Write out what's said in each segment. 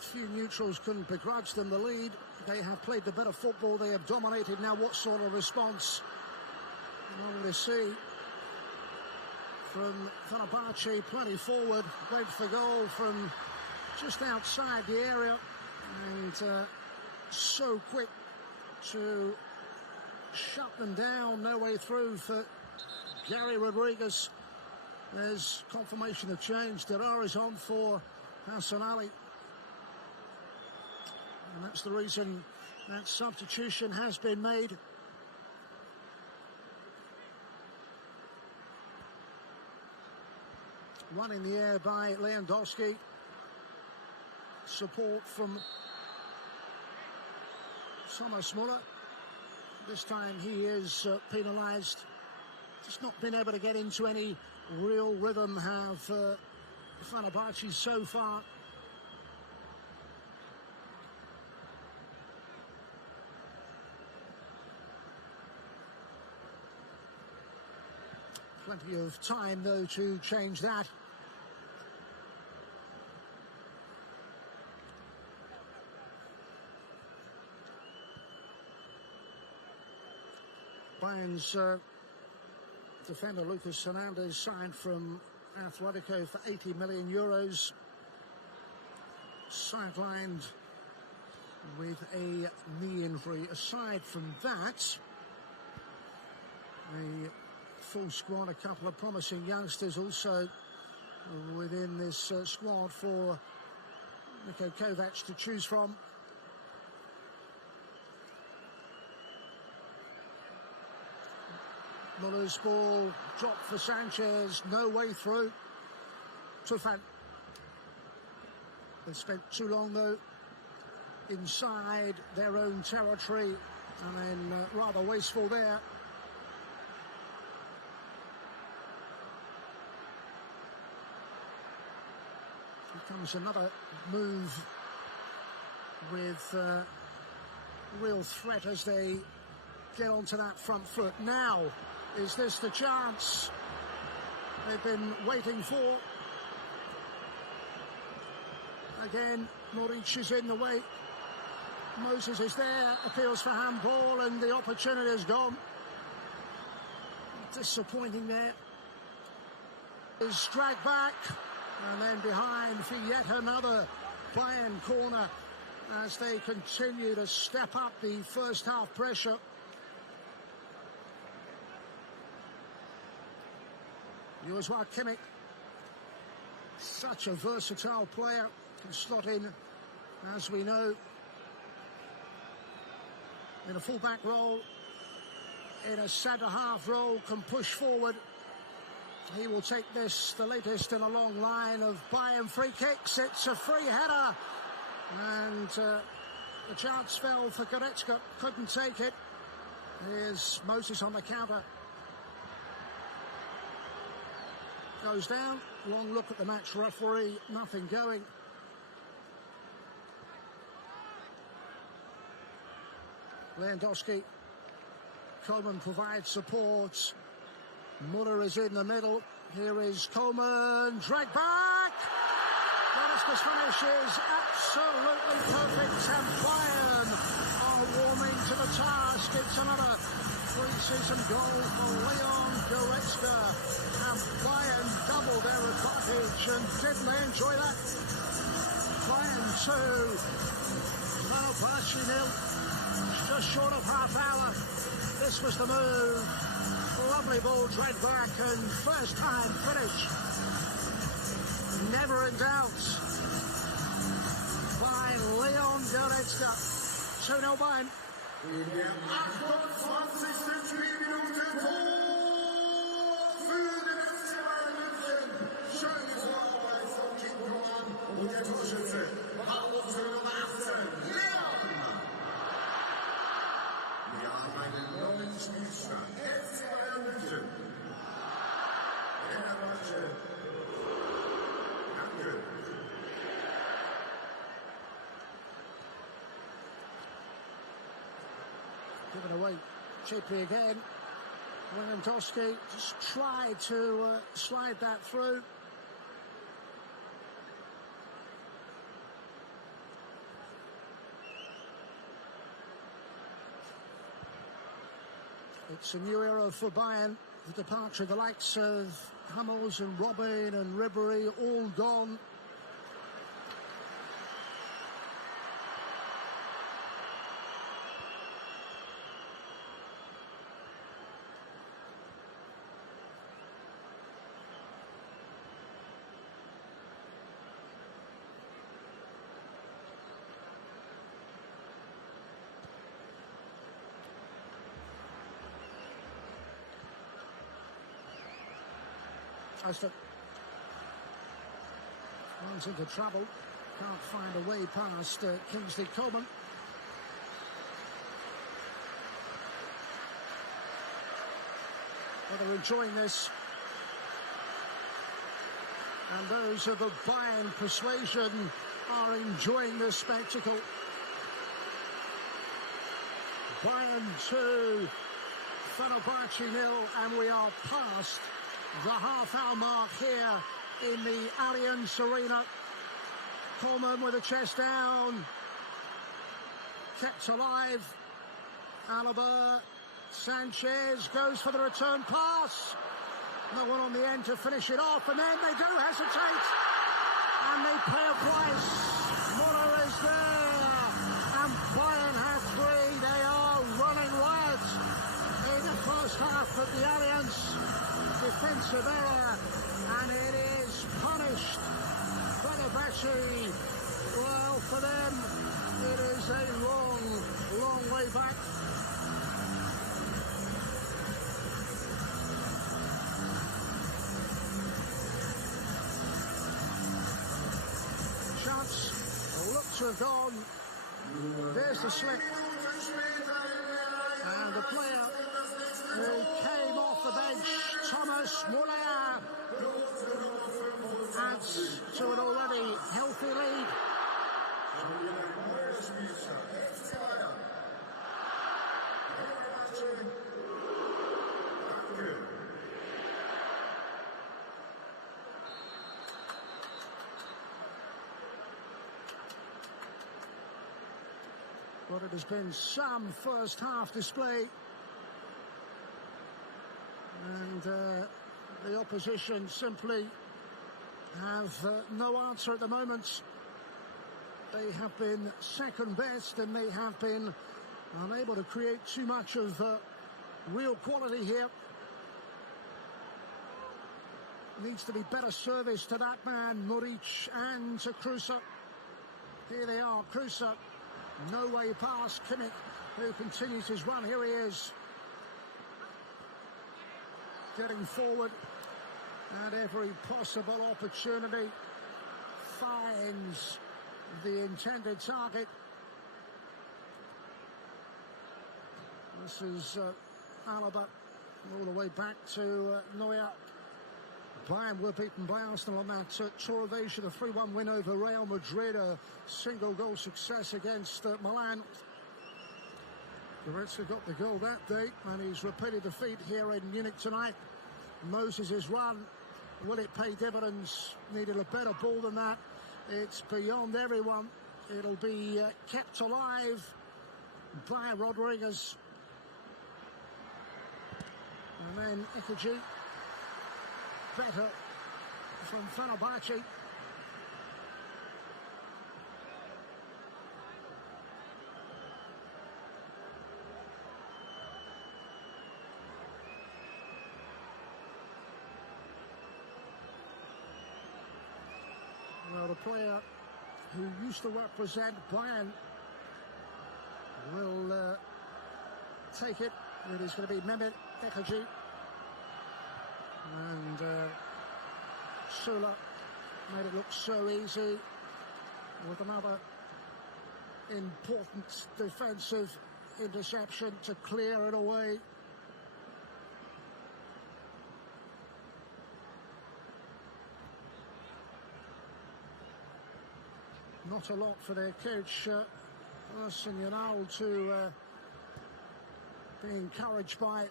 few neutrals couldn't begrudge them the lead. They have played the better football. They have dominated. Now what sort of response will we see from Fenerbahçe? Plenty forward, wait for goal from just outside the area, and so quick to shut them down. No way through for Gary Rodriguez. There's confirmation of change. Derar is on for Hassan Ali. And that's the reason that substitution has been made. One in the air by Lewandowski. Support from Thomas Muller. This time he is penalised. Just not been able to get into any real rhythm have Fenerbahçe so far. Plenty of time though to change that. Bayern's defender Lucas Hernandez signed from Atletico for 80 million euros. Sidelined with a knee injury. Aside from that, a full squad, a couple of promising youngsters also within this squad for Niko Kovac to choose from. Muller's ball dropped for Sanchez, no way through. Tufan. They spent too long though inside their own territory, and then rather wasteful there. Here comes another move with real threat as they get onto that front foot. Now, is this the chance they've been waiting for? Again, Moric is in the way. Moses is there, appeals for handball, and the opportunity is gone. Disappointing there. Is dragged back, and then behind for yet another Bayern corner as they continue to step up the first half pressure. Joshua Kimmich, such a versatile player, can slot in, as we know, in a full-back role, in a centre-half role, can push forward. He will take this, the latest in a long line of Bayern free kicks. It's a free header, and the chance fell for Goretzka, couldn't take it. Here's Moses on the counter. Goes down, long look at the match referee, nothing going. Lewandowski, Coleman provides support. Muller is in the middle. Here is Coleman, dragged back. Goretzka's finish is absolutely perfect, and Bayern are warming to the task. It's another pre-season goal for Leon Goretzka, and Bayern double their advantage. And didn't they enjoy that? Bayern 2, Fenerbahçe 0. Just short of half hour. This was the move. Lovely ball dragged back, and first time finish. Never in doubt by Leon Goretzka. 2-0 Bayern. Given away cheaply again. Lewandowski just tried to slide that through. It's a new era for Bayern. The departure of the likes of Hummels and Robin and Ribéry, all gone. Aston runs into trouble, can't find a way past Kingsley Coman. Well, they're enjoying this, and those of the Bayern persuasion are enjoying this spectacle. Bayern 2, Fenerbahçe 0, and we are past the half-hour mark here in the Allianz Arena. Coleman with a chest down, kept alive. Alaba, Sanchez goes for the return pass. No one on the end to finish it off, and then they do hesitate, and they pay a price. Muller is there, and Bayern have three. They are running riot in the first half of the Allianz. Defensive error, and it is punished. Fenerbahçe, well, for them, it is a long, long way back. Chance looks have gone. There's the slip, and the player who came off the bench, Thomas Muller, adds to an already healthy lead. But it has been some first half display. And the opposition simply have no answer at the moment. They have been second best, and they have been unable to create too much of real quality here. Needs to be better service to that man, Muric, and to Kruse. Here they are, Kruse. No way past Kimmich, who continues his run. Here he is, getting forward at every possible opportunity, finds the intended target. This is Alaba, all the way back to Neuer. Bayern were beaten by Arsenal on that tour ovation, a 3-1 win over Real Madrid, a single goal success against Milan. Goretzka got the goal that day, and he's repeated the feat here in Munich tonight. Moses' run, will it pay dividends? Needed a better ball than that. It's beyond everyone. It'll be kept alive by Rodriguez. And then Ikeji, better from Fenerbahçe. Well, the player who used to represent Bayern will take it. It is going to be Mehmet Ikeji. And Sula made it look so easy with another important defensive interception to clear it away. Not a lot for their coach, Arsene Yanal, to be encouraged by.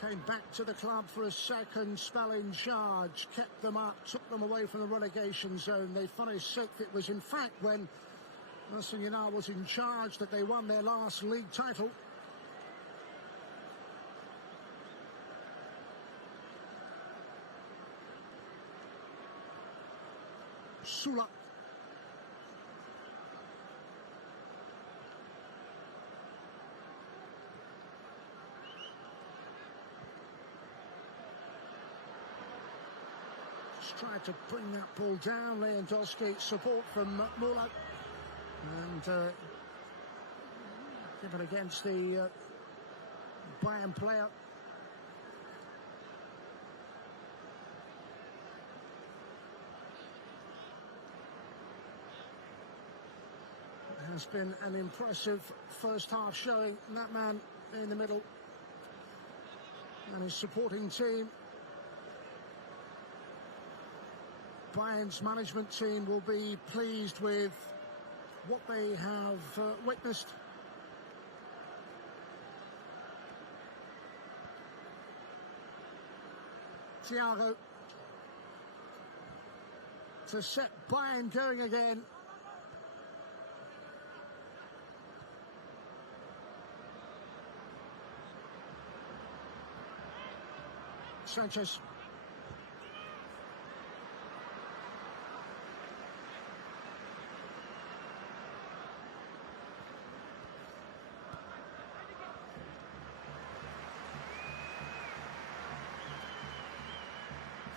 Came back to the club for a second spell in charge, kept them up, took them away from the relegation zone. They finished sixth. It was in fact when Arsene Yanal was in charge that they won their last league title. Sula. Just tried to bring that ball down. Lewandowski, support from Muller. And given against the Bayern player. It has been an impressive first half showing. That man in the middle and his supporting team. Bayern's management team will be pleased with what they have witnessed. Thiago to set Bayern going again. Sanchez.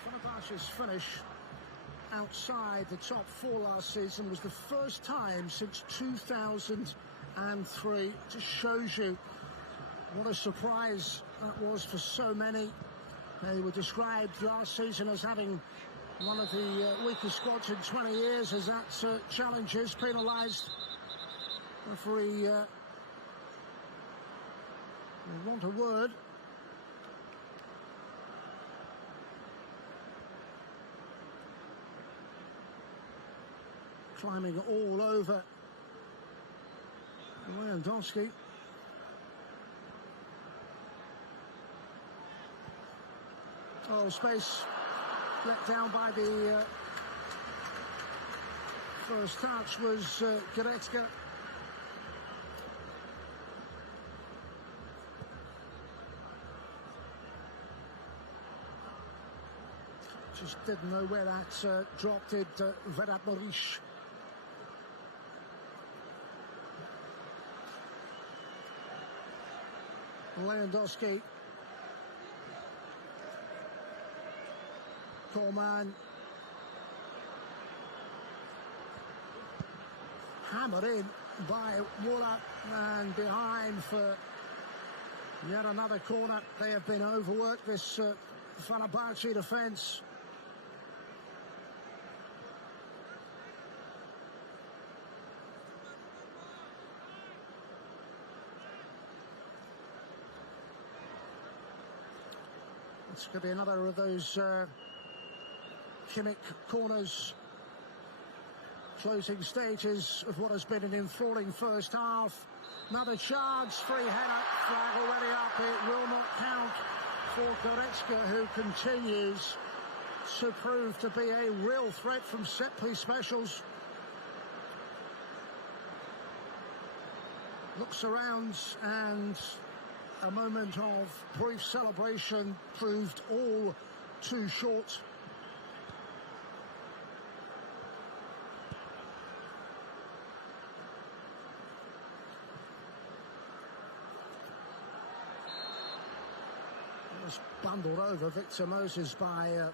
Fenerbahçe's finish outside the top four last season was the first time since 2003. It just shows you what a surprise that was for so many. They were described last season as having one of the weakest squads in 20 years as that challenge is penalised. Referee will want a word. Climbing all over Lewandowski. Oh, space let down by the first touch was Goretzka. Just didn't know where that dropped it. Vedat Morish. Lewandowski. Coleman. Hammered in by Muller and behind for yet another corner. They have been overworked, this Fenerbahçe defence. It's going to be another of those Kimmich corners. Closing stages of what has been an enthralling first half. Another chance, free header, flag already up. It will not count for Goretzka, who continues to prove to be a real threat from set-piece specials. Looks around and a moment of brief celebration proved all too short. Was bundled over Victor Moses by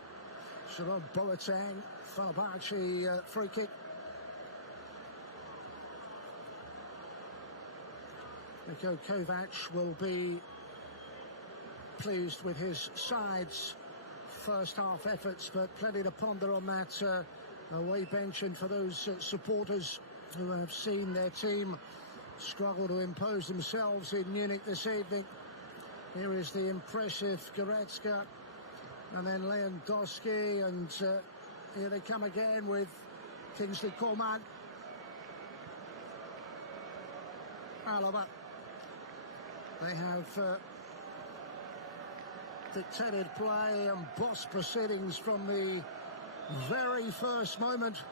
Jerome Boateng. Fenerbahçe free kick. Niko Kovac will be pleased with his side's first half efforts, but plenty to ponder on that away bench, and for those supporters who have seen their team struggle to impose themselves in Munich this evening. Here is the impressive Goretzka, and then Lewandowski, and here they come again with Kingsley Coman. Alaba. They have dictated play and boss proceedings from the very first moment.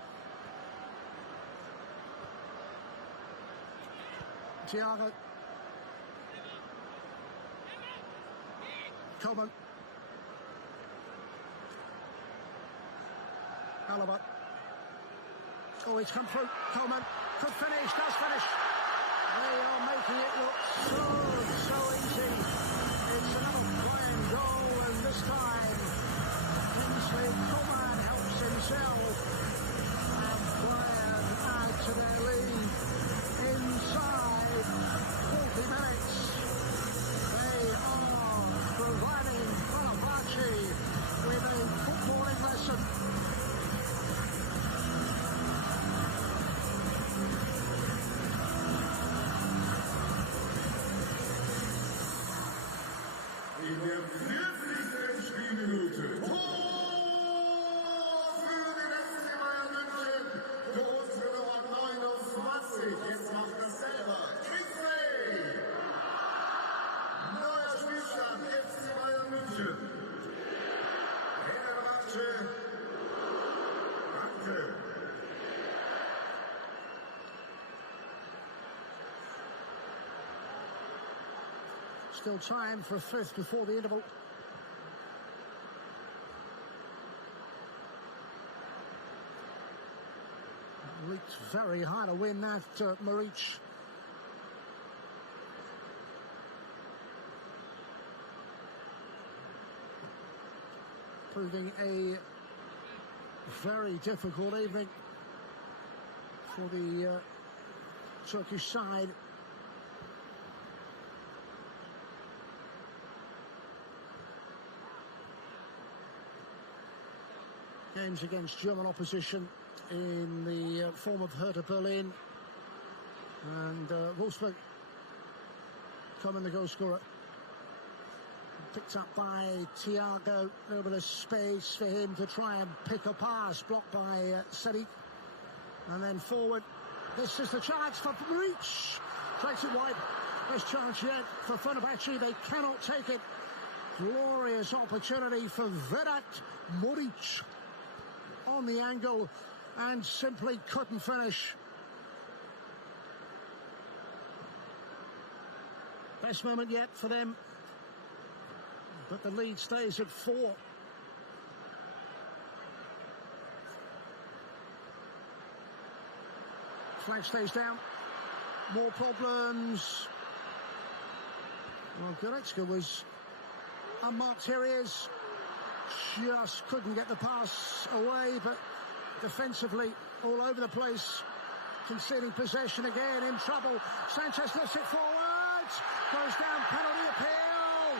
Thiago. Coman. Alaba. Oh, it's come through. Coleman could finish, does finish. They are making it look so easy. It's another Bayern goal, and this time Coleman helps himself. And Bayern add to their lead inside 40 minutes. They are providing Fenerbahçe with a footballing lesson. In der 40. Spielminute. Tor für den FC Bayern München. Torhüter 29. Jetzt macht er selber. Izle. Neuer Spielstand. FC Bayern München. Fenerbahçe. Danke. Still time for a fifth before the interval. Leaked very high to win that, Maric. Proving a very difficult evening for the Turkish side. Games against German opposition in the form of Hertha Berlin and Wolfsburg. Coleman, the goal scorer. Picked up by Thiago. A little bit of space for him to try and pick a pass. Blocked by Sedi. And then forward. This is the chance for Maric. Takes it wide. Best chance yet for Fenerbahçe. They cannot take it. Glorious opportunity for Vedat Maric on the angle and simply couldn't finish. Best moment yet for them, but the lead stays at 4. Flag stays down. More problems. Well, Goretzka was unmarked. Here he is. Just couldn't get the pass away, but defensively all over the place, conceding possession again, in trouble. Sanchez lifts it forward, goes down, penalty appeal.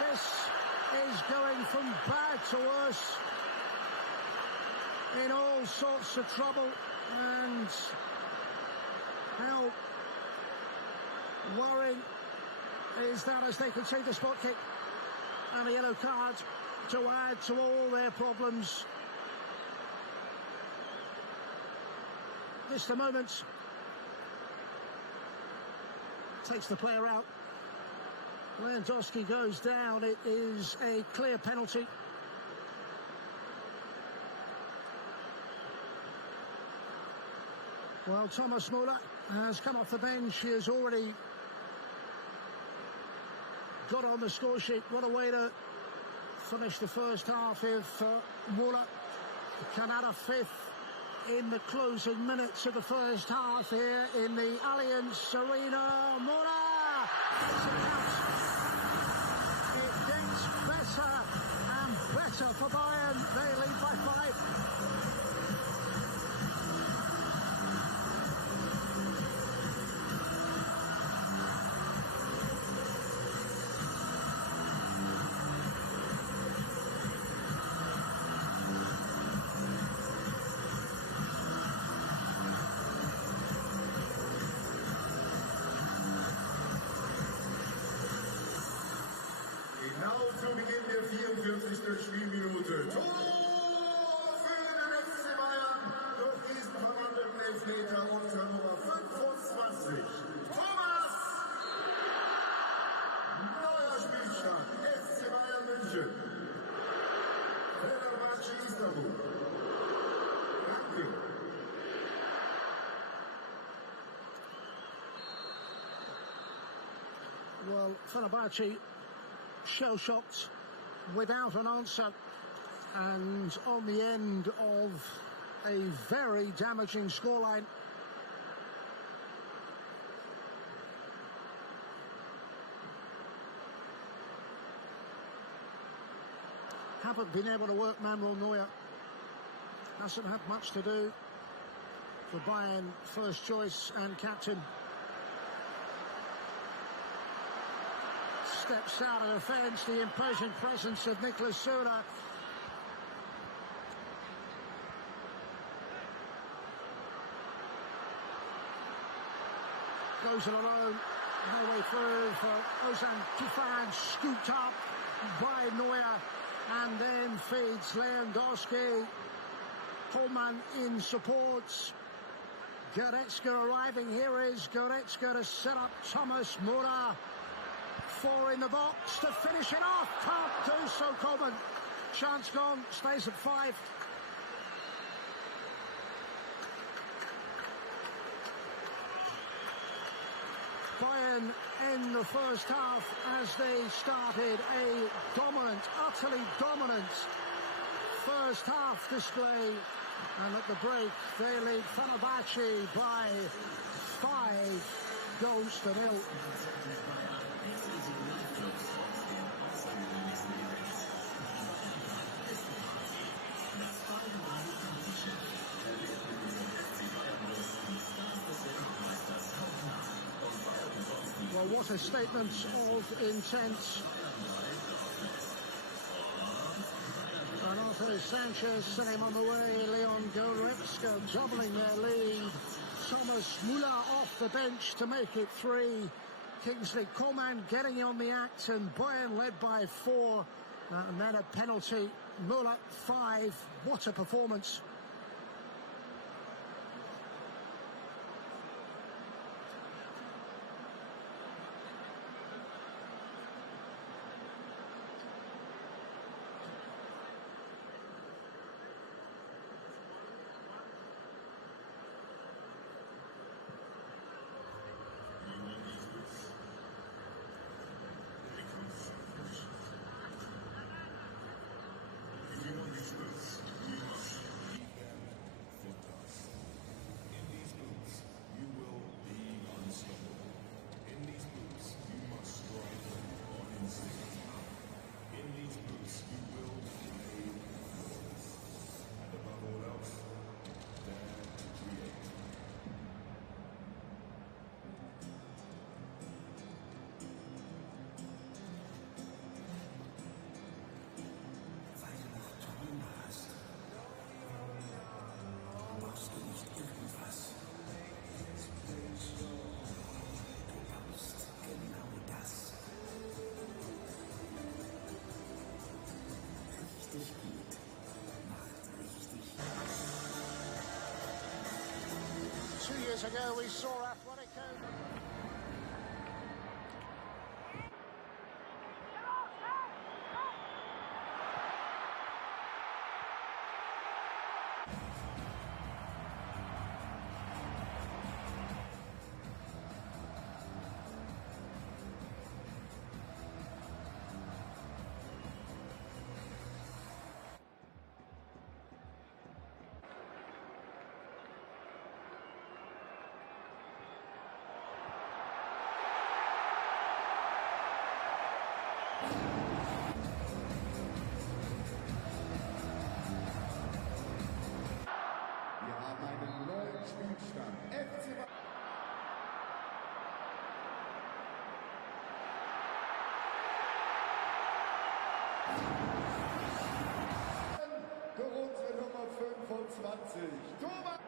This is going from bad to worse, in all sorts of trouble, and how worrying is that as they concede the spot kick and a yellow card to add to all their problems. This the moment. Takes the player out. Lewandowski goes down. It is a clear penalty. Well, Thomas Müller has come off the bench. He has already got on the score sheet. What a way to finish the first half if Müller can add a fifth in the closing minutes of the first half here in the Allianz Arena. Müller! It gets better and better for Bayern. They lead by 5. Genau zu Beginn der 44. Spielminute. Tor für den FC Bayern durch diesen verwandelten Elfmeter unter Nummer 25. Thomas! Neuer Spielstand. FC Bayern München. Fenerbahçe Istanbul. Danke. Well, Fenerbahçe shell-shocked, without an answer, and on the end of a very damaging scoreline. Haven't been able to work Manuel Neuer. Hasn't had much to do for Bayern, first choice and captain. Steps out of defence, the imposing presence of Niklas Süle. Goes it alone, no way through for Ozan Tufan, scooped up by Neuer, and then feeds Lewandowski. Coleman in support. Goretzka arriving. Here is Goretzka to set up Thomas Müller. 4 in the box to finish it off. Can't do so, Coleman. Chance gone, stays at 5. Bayern end the first half as they started a dominant, utterly dominant first half display. And at the break, they lead Fenerbahçe by 5-0. Well, what a statement of intent. Renato Sanchez sent him on the way. Leon Goretzka doubling their lead. Thomas Müller off the bench to make it 3. Kingsley Coman getting on the act, and Bayern led by 4. And then a penalty. Müller 5. What a performance. Two years ago, we saw Atletico. Für unsere Nummer 25, Thomas.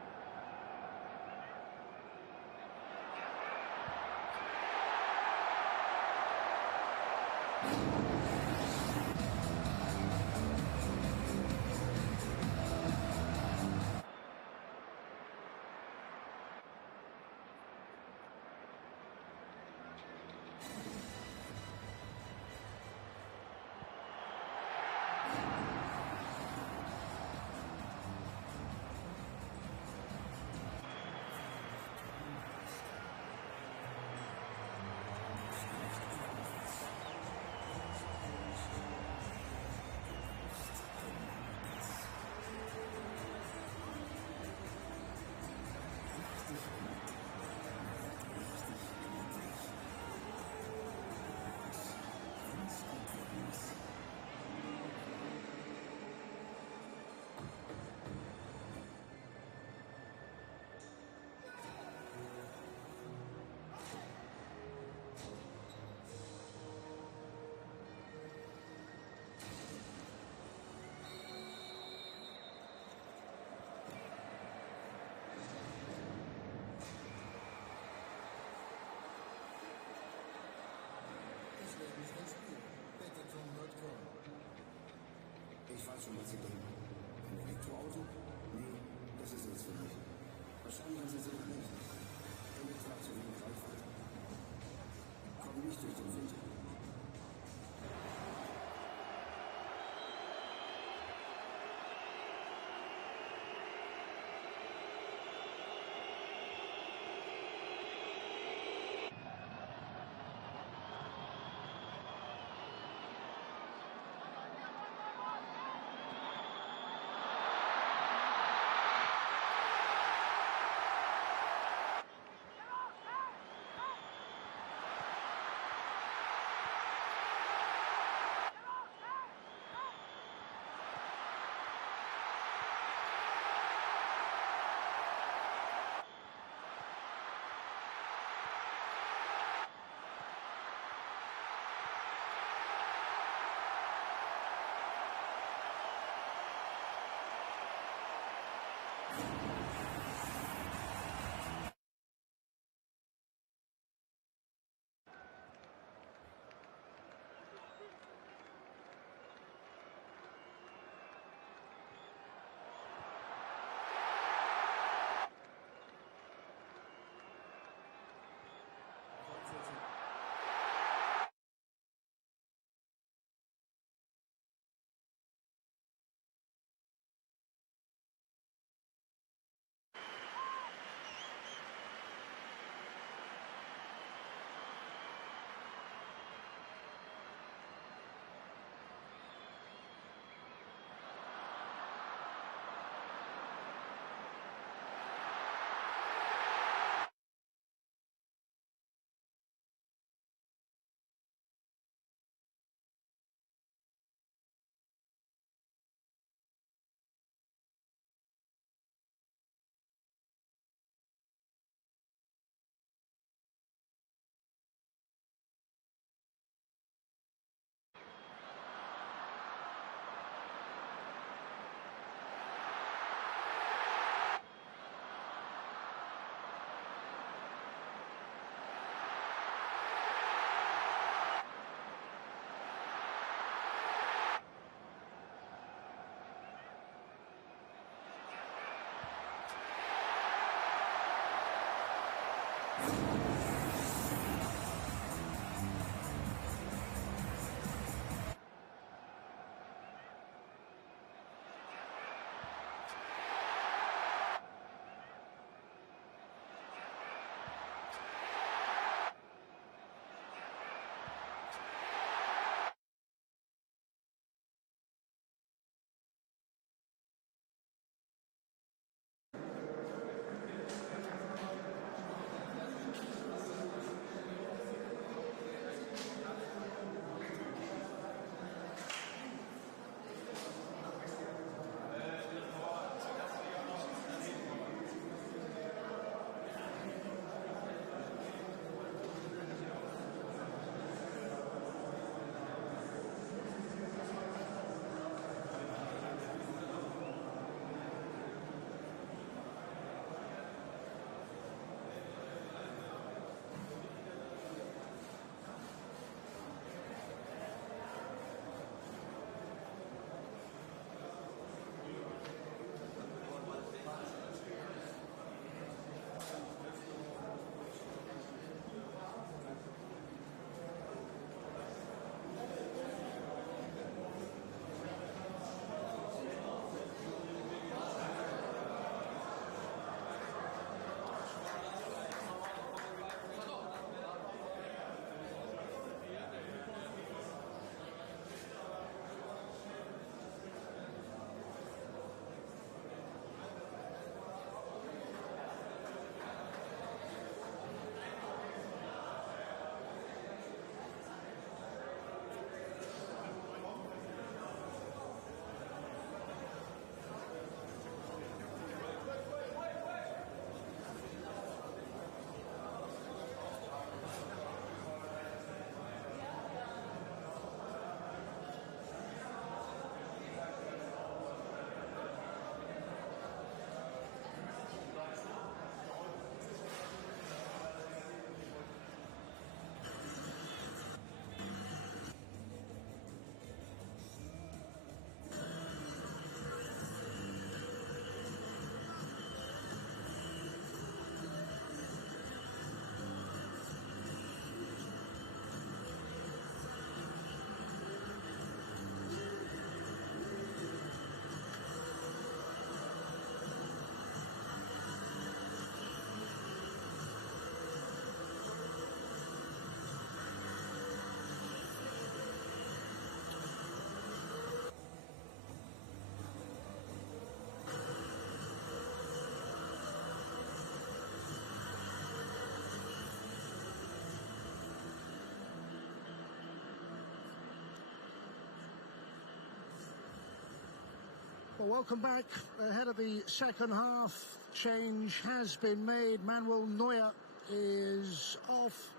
Well, welcome back. Ahead of the second half, change has been made. Manuel Neuer is off.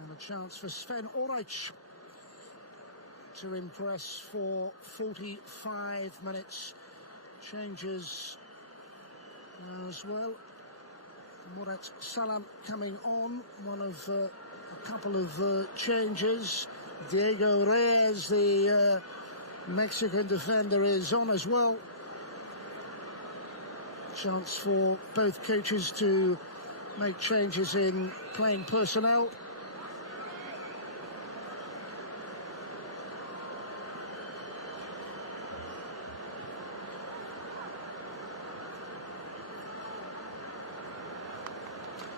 And a chance for Sven Ulreich to impress for 45 minutes. Changes as well. Murat Salam coming on, one of a couple of changes. Diego Reyes, the Mexican defender, is on as well. Chance for both coaches to make changes in playing personnel.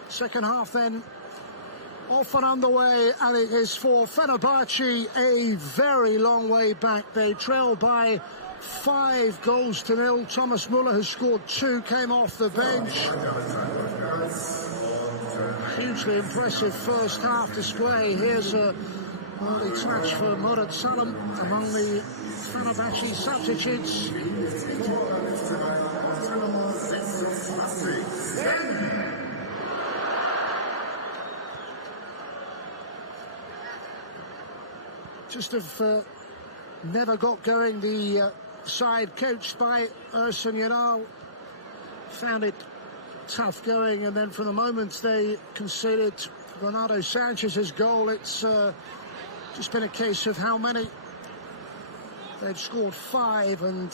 Second half then off and underway, and it is for Fenerbahçe a very long way back. They trail by 5-0. Thomas Muller has scored 2, came off the bench. Hugely impressive first half display. Here's a early touch for Murat Salam among the Fenerbahçe substitutes. Just have never got going. The side coached by Ersun Yanal found it tough going, and then from the moment they conceded Renato Sanchez's goal, it's just been a case of how many. They've scored 5, and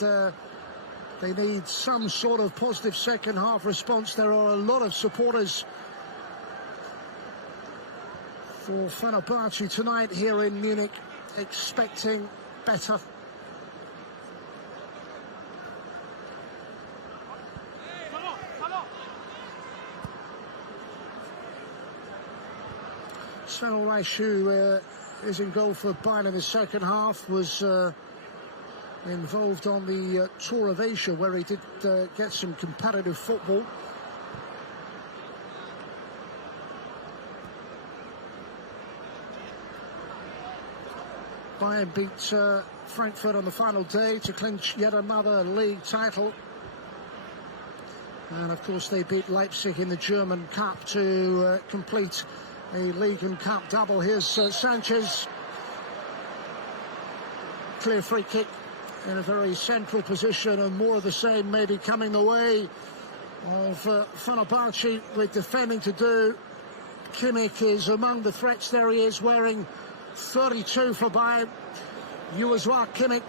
They need some sort of positive second half response. There are a lot of supporters for Fenerbahçe tonight here in Munich, expecting better. Reich, who is in goal for Bayern in the second half, was involved on the Tour of Asia, where he did get some competitive football. Bayern beat Frankfurt on the final day to clinch yet another league title. And of course they beat Leipzig in the German Cup to complete a league and cup double. Here's Sanchez. Clear free kick in a very central position, and more of the same maybe coming the way of Fenerbahçe with defending to do. Kimmich is among the threats. There he is, wearing 32 for Bayern. Joshua Kimmich.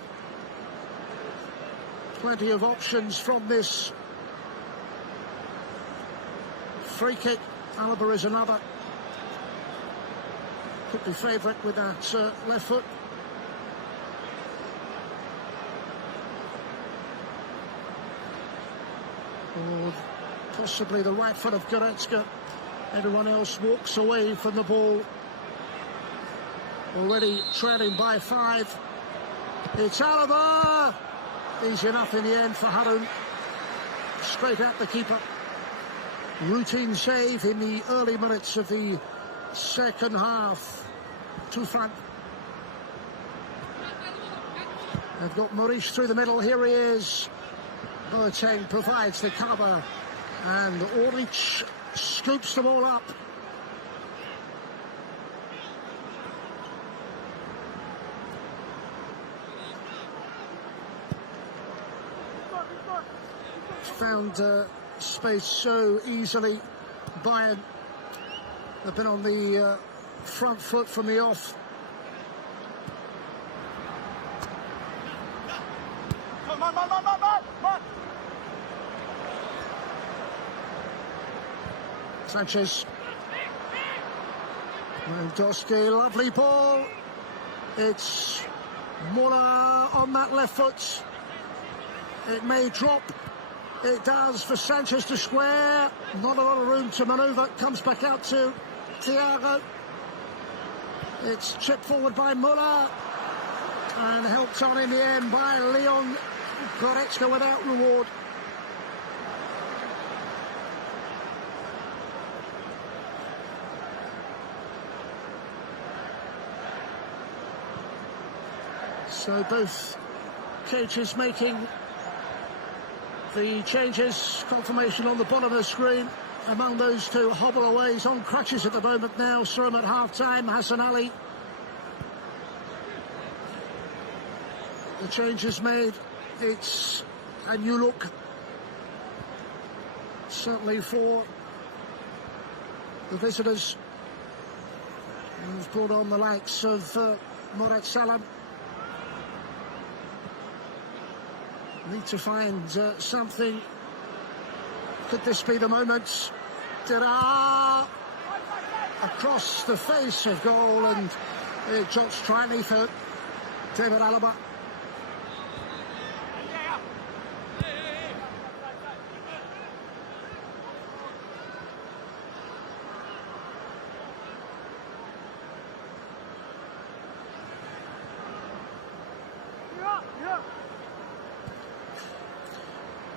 Plenty of options from this free kick. Alaba is another. Could be favourite with that left foot. Or possibly the right foot of Goretzka. Everyone else walks away from the ball. Already trailing by 5. It's Alaba! Easy enough in the end for Harun. Straight at the keeper. Routine save in the early minutes of the second half. To front. They've got Maurice through the middle. Here he is. Boateng provides the cover, and Orich scoops them all up. Found space so easily. Bayern have been on the front foot from the off. Sanchez. Lewandowski, lovely ball. It's Muller on that left foot. It may drop. It does for Sanchez to square. Not a lot of room to manoeuvre. Comes back out to Thiago. It's chipped forward by Muller. And helped on in the end by Leon Goretzka without reward. So both coaches making the changes. Confirmation on the bottom of the screen. Among those two, hobble away. He's on crutches at the moment now. Saw him at half-time. Hassan Ali. The change is made. It's a new look. Certainly for the visitors. And he's brought on the likes of Morat Salam. Need to find something. Could this be the moment? Ta-da! Across the face of goal, and it drops trying for David Alaba.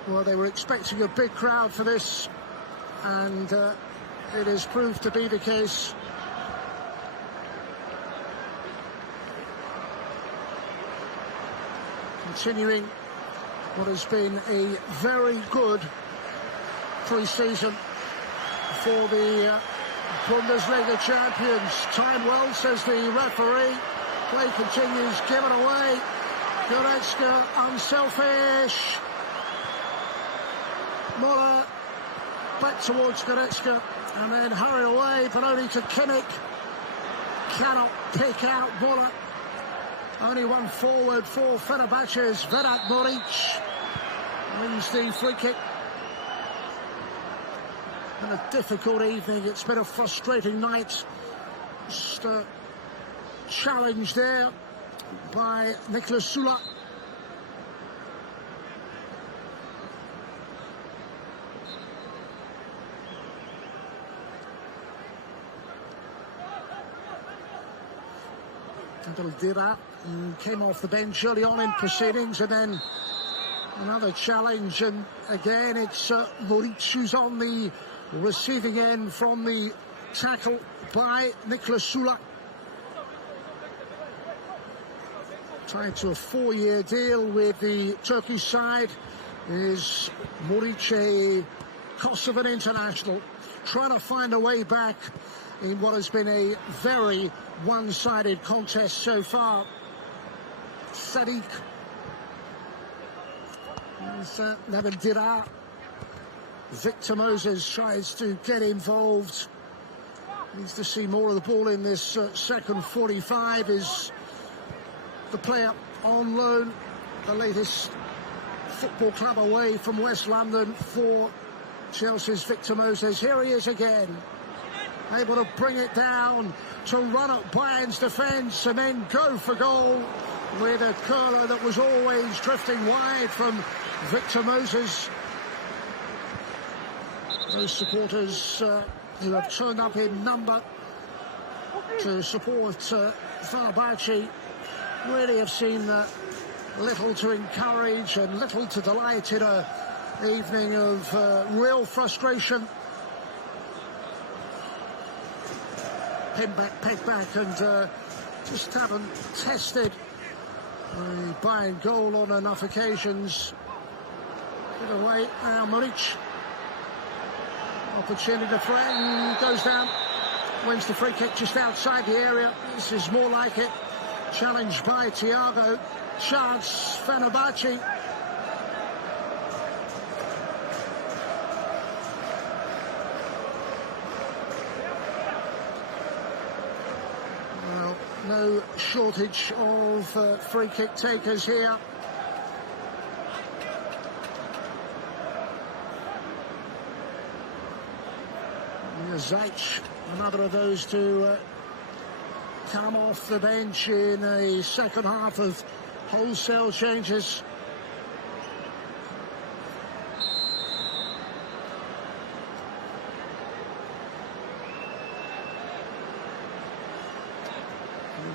Well, they were expecting a big crowd for this, and it has proved to be the case. Continuing what has been a very good pre-season for the Bundesliga champions. Time well, says the referee. Play continues, given away. Goretzka, unselfish. Muller back towards Goretzka and then hurry away, but only to Kimmich. Cannot pick out Muller. Only one forward for Fenerbahçe's Vedat Muric. wins the free kick. Been a difficult evening. It's been a frustrating night. Just challenge there by Niklas Süle. Dira came off the bench early on in proceedings, and then another challenge, and again it's Muric who's on the receiving end from the tackle by Niklas Süle. Tied to a 4-year deal with the Turkish side is Muric, a Kosovan international, trying to find a way back in what has been a very one-sided contest so far. Sadiq. Never Dira. Victor Moses tries to get involved. Needs to see more of the ball in this second 45. Is the player on loan, the latest football club away from West London for Chelsea's Victor Moses. Here he is again, able to bring it down to run up Bayern's defence and then go for goal with a curler that was always drifting wide from Victor Moses. Those supporters who have turned up in number to support Fenerbahçe really have seen little to encourage and little to delight in an evening of real frustration. Pin back, peg back, and just haven't tested the Bayern goal on enough occasions. Get away now, Muric. Opportunity to threaten, goes down, wins the free kick just outside the area. This is more like it. Challenged by Thiago. Chance, Fenerbahçe. Well, no shortage of free kick takers here. Zajc, another of those to come off the bench in a second half of wholesale changes.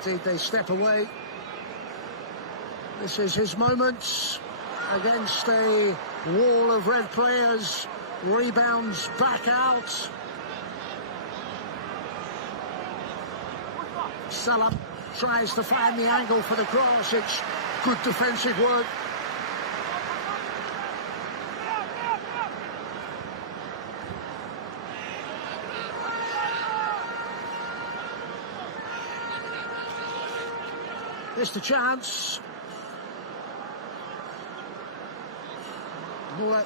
Indeed, they step away. This is his moment against a wall of red players. Rebounds back out. Salah tries to find the angle for the cross. It's good defensive work. Missed a chance. Muller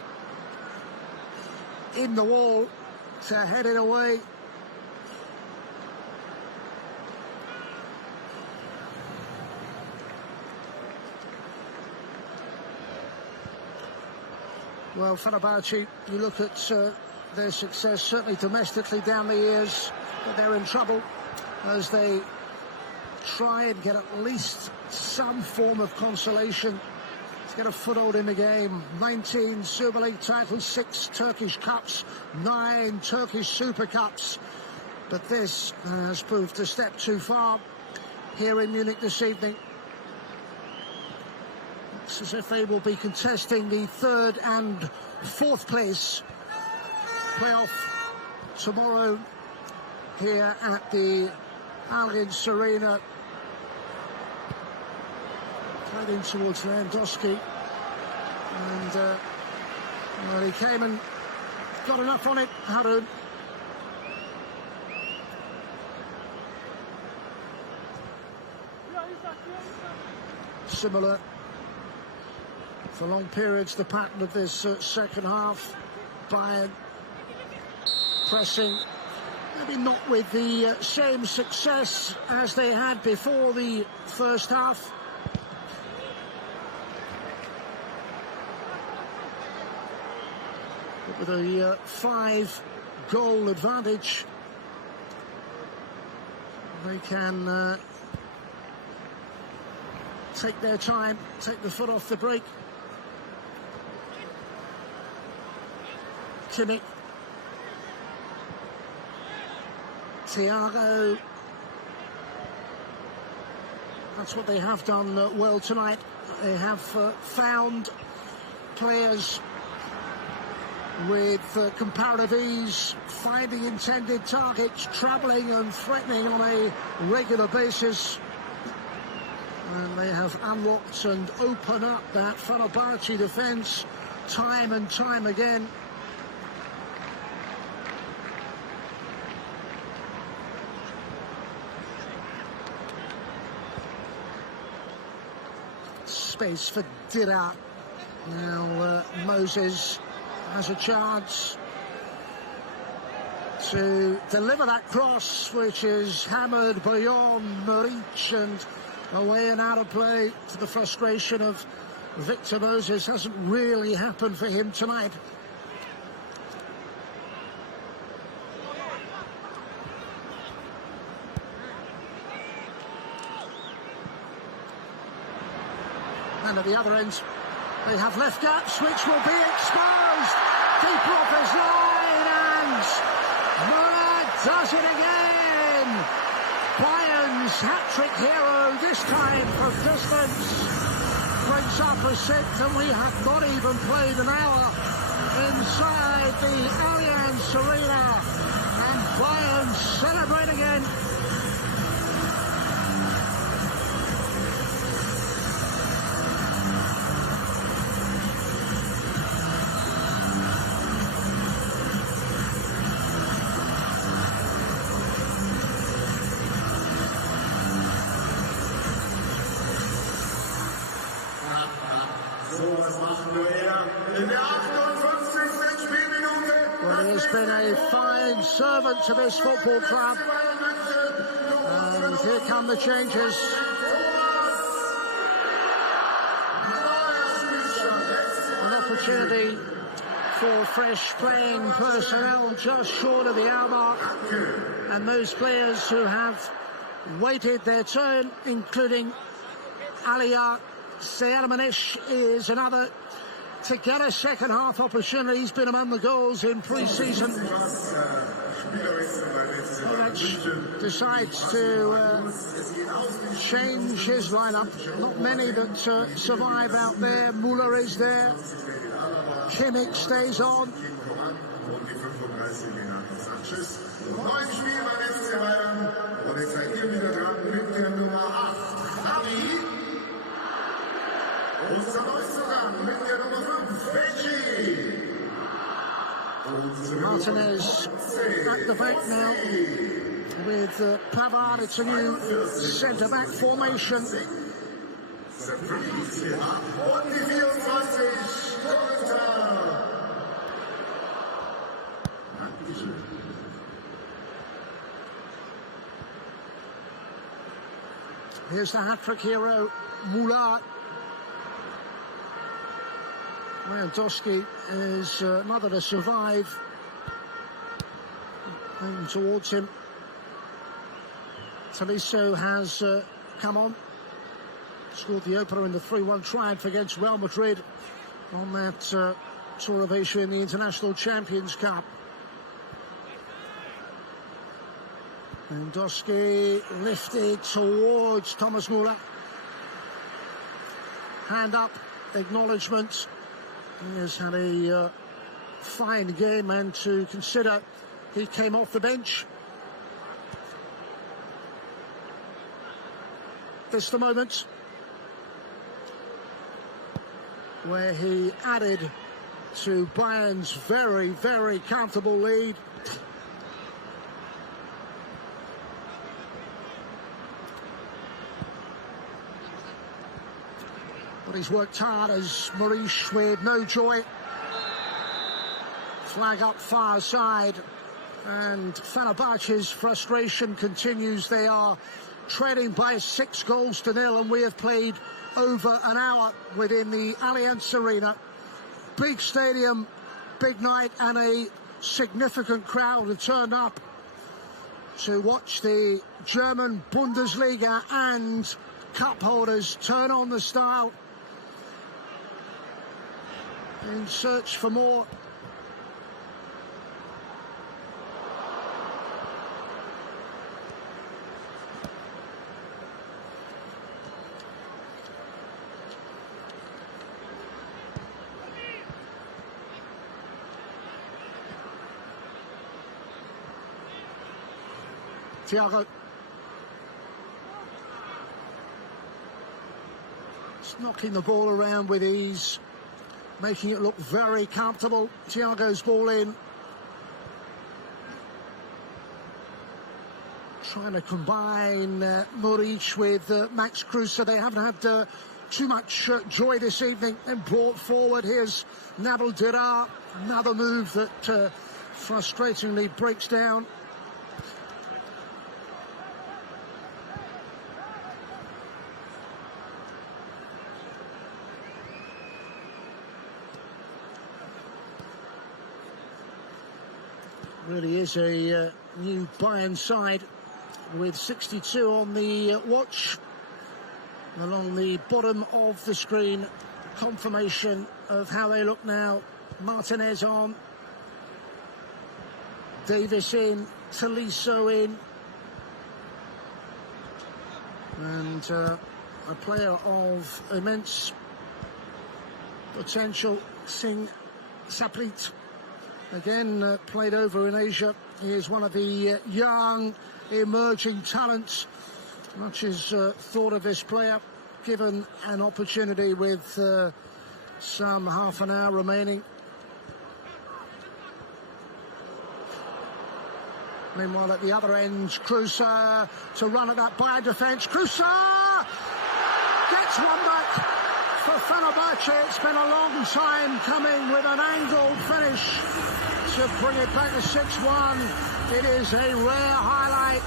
in the wall to head it away. Well, Fenerbahçe, you look at their success, certainly domestically down the years, but they're in trouble as they try and get at least some form of consolation to get a foothold in the game. 19 Super League titles, 6 Turkish Cups, 9 Turkish Super Cups. But this has proved a step too far here in Munich this evening. It's as if they will be contesting the 3rd and 4th place playoff tomorrow here at the Allianz Arena. Played in towards Lewandowski, and well, he came and got enough on it, Harun. Similar for long periods, the pattern of this second half. Bayern pressing, maybe not with the same success as they had before the first half. But with a 5-goal advantage, they can take their time, take the foot off the brake. Kimmich, Thiago. That's what they have done well tonight. They have found players with comparative ease, finding intended targets, travelling and threatening on a regular basis. And they have unlocked and opened up that Fenerbahçe defence time and time again. Space for Dida. Now Moses has a chance to deliver that cross, which is hammered beyond reach and away and out of play, to the frustration of Victor Moses. Hasn't really happened for him tonight. And at the other end, they have left gaps which will be exposed. Deep off his line, and Murad does it again. Bayern's hat-trick hero, this time from distance, breaks up a set that we have not even played an hour inside the Allianz Arena, and Bayern celebrate again. Well, he has been a fine servant to this football club. And here come the changes. An opportunity for fresh playing personnel just short of the hour mark. And those players who have waited their turn, including Aliyah Seyrmanish, is another to get a second half opportunity. He's been among the goals in pre-season. Kovac decides to change his lineup. Not many that survive out there. Müller is there. Kimmich stays on. Martinez at the back now with Pavard. It's a new centre-back formation. Here's the hat-trick hero, Müller. Lewandowski is another to survive. Moving towards him. Tolisso has come on. Scored the opener in the 3-1 triumph against Real Madrid on that tour of Asia in the International Champions Cup. Lewandowski lifted towards Thomas Müller. Hand up, acknowledgement. He has had a fine game, and to consider he came off the bench. This is the moment where he added to Bayern's very, very comfortable lead. But he's worked hard as Maurice with no joy. Flag up far side, and Fenerbahçe's frustration continues. They are trailing by 6-0, and we have played over an hour within the Allianz Arena. Big stadium, big night and a significant crowd have turned up to watch the German Bundesliga and cup holders turn on the style in search for more. Thiago. Just knocking the ball around with ease, making it look very comfortable. Thiago's ball in. Trying to combine Muric with Max Kruse. They haven't had too much joy this evening. And brought forward. Here's Nabil Dirar. Another move that frustratingly breaks down. Really is a new Bayern side with 62 on the watch. Along the bottom of the screen, confirmation of how they look now. Martinez on, Davis in, Tolisso in, and a player of immense potential, Singh Saplit. Again, played over in Asia. He is one of the young, emerging talents. Much is thought of this player, given an opportunity with some half an hour remaining. Meanwhile, at the other end, Kruse to run at that Bayern defence. Kruse gets one back for Fenerbahçe. It's been a long time coming with an angled finish to bring it back to 6-1. It is a rare highlight.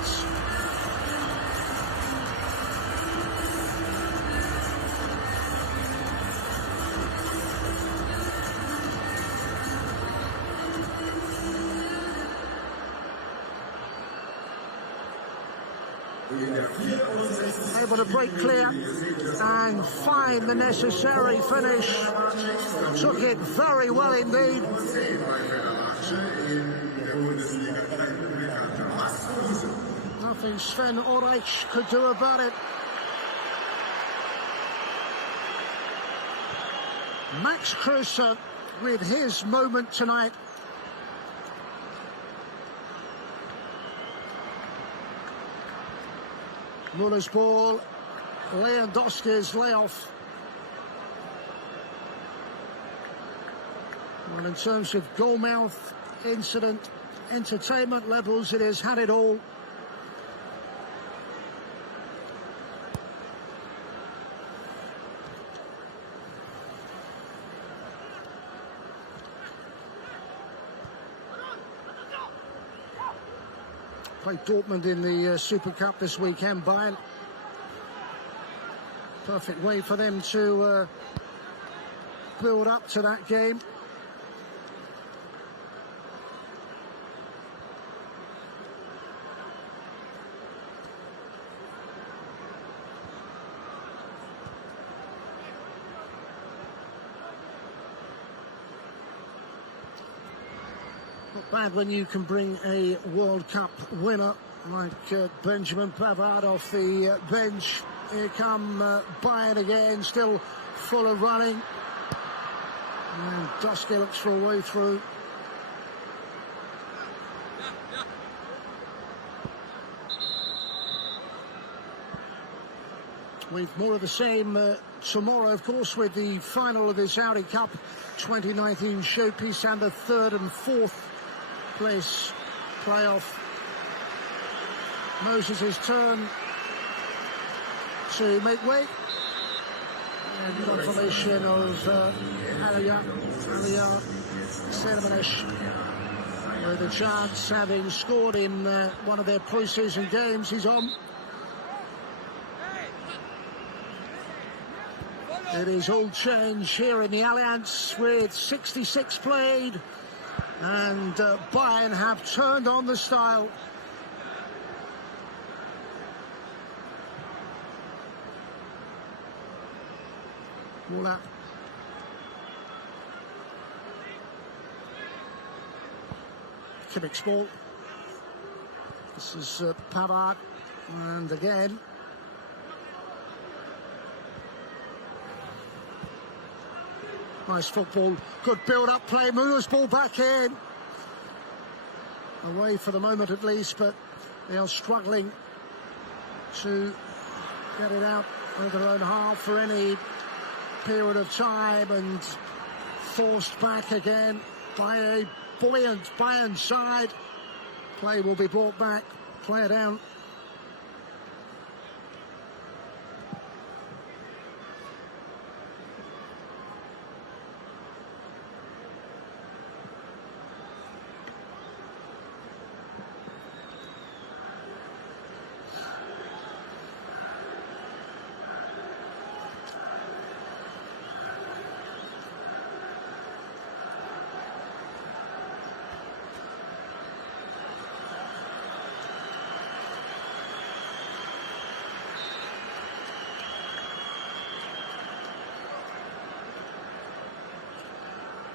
Able to break clear and find the necessary finish. Took it very well indeed. Nothing Sven Ulreich could do about it. Max Kruse with his moment tonight. Muller's ball, Lewandowski's layoff. Well, in terms of goalmouth incident, entertainment levels, it has had it all. Played Dortmund in the Super Cup this weekend, Bayern. Perfect way for them to build up to that game. Not bad when you can bring a World Cup winner like Benjamin Pavard off the bench. Here come Bayern again, still full of running. And Dusky looks for a way through. With more of the same tomorrow, of course, with the final of the Saudi Cup 2019 showpiece and the third and fourth place playoff. Moses' turn to make way. And confirmation of Aliyah Selimanish with a chance, having scored in one of their pre-season games. He's on. It is all change here in the Allianz with 66 played. And Bayern have turned on the style. Muller. Kimmich's ball. This is Pavard. And again. Nice football. Good build-up play. Muller's ball back in. Away for the moment at least, but they are struggling to get it out of their own half for any period of time, and forced back again by a buoyant Bayern side. Play will be brought back. Player down.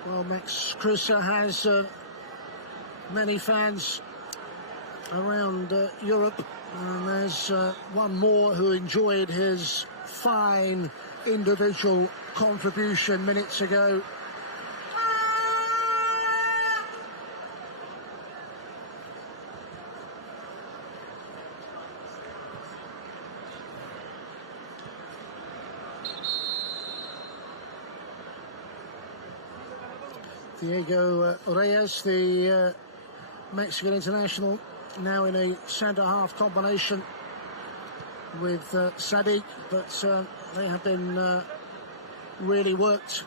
Well, Max Kruse has many fans around Europe, and there's one more who enjoyed his fine individual contribution minutes ago. Diego Reyes, the Mexican international, now in a centre-half combination with Sadik, but they have been really worked.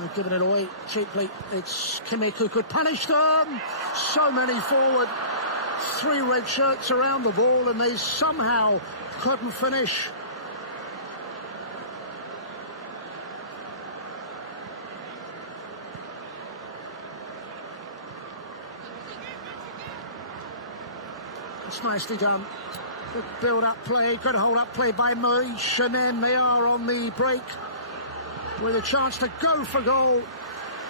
They've given it away cheaply. It's Kimmich who could punish them. So many forward, 3 red shirts around the ball, and they somehow couldn't finish. It's nicely done. Good build-up play, good hold-up play by Maurice, and then they are on the break with a chance to go for goal.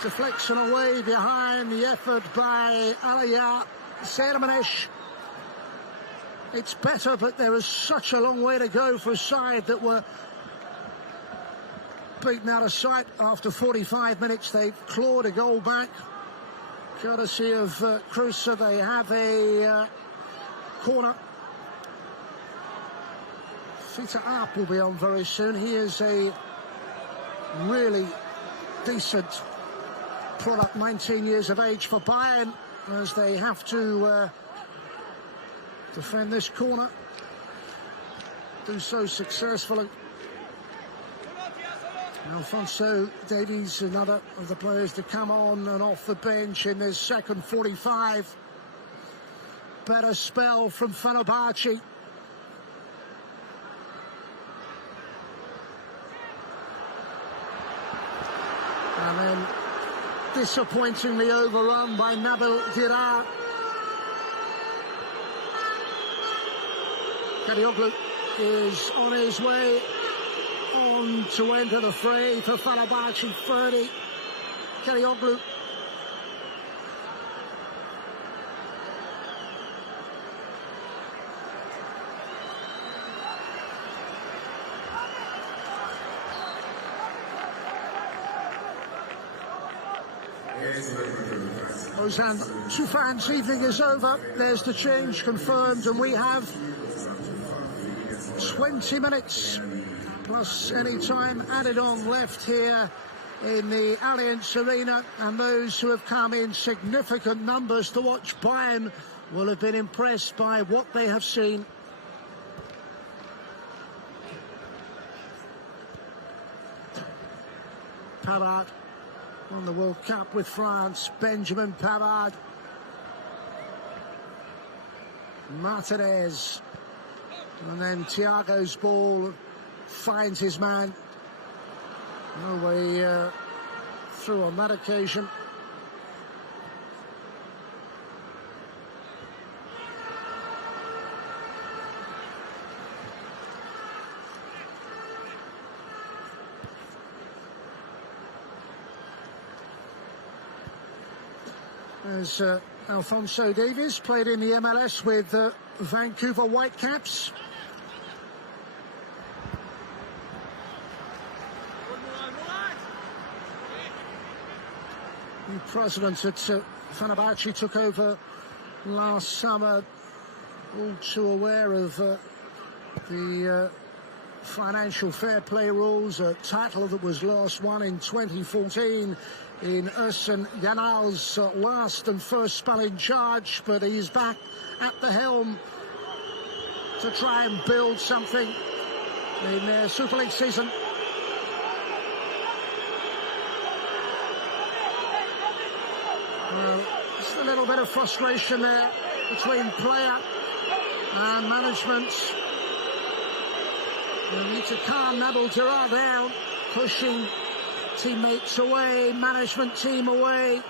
Deflection away behind the effort by Alaya Sermanesh. It's better, but there is such a long way to go for a side that were beaten out of sight after 45 minutes. They've clawed a goal back. Courtesy of Kruse, they have a corner. Fita Arp will be on very soon. He is a really decent product, 19 years of age for Bayern, as they have to defend this corner. Do so successfully. Alphonso Davies, another of the players to come on and off the bench in this second 45. Better spell from Fenerbahçe. And then disappointingly overrun by Nabil Dirar. Kadioglu is on his way on to enter the fray for Fenerbahçe. 30. Kadioglu. Ozan Tufan's evening is over. There's the change confirmed, and we have 20 minutes plus any time added on left here in the Allianz Arena, and those who have come in significant numbers to watch Bayern will have been impressed by what they have seen. Pavard won the World Cup with France. Benjamin Pavard. Martinez. And then Thiago's ball finds his man. No way through on that occasion. as Alphonso Davies played in the MLS with Vancouver Whitecaps. The president at Fenerbahçe took over last summer, all too aware of the financial fair play rules, a title that was last won in 2014 in Ersun Yanal's last and first spell in charge, but he's back at the helm to try and build something in their Super League season. Just a little bit of frustration there between player and management. They need to calm Nabil Dirar down, pushing teammates away, management team away.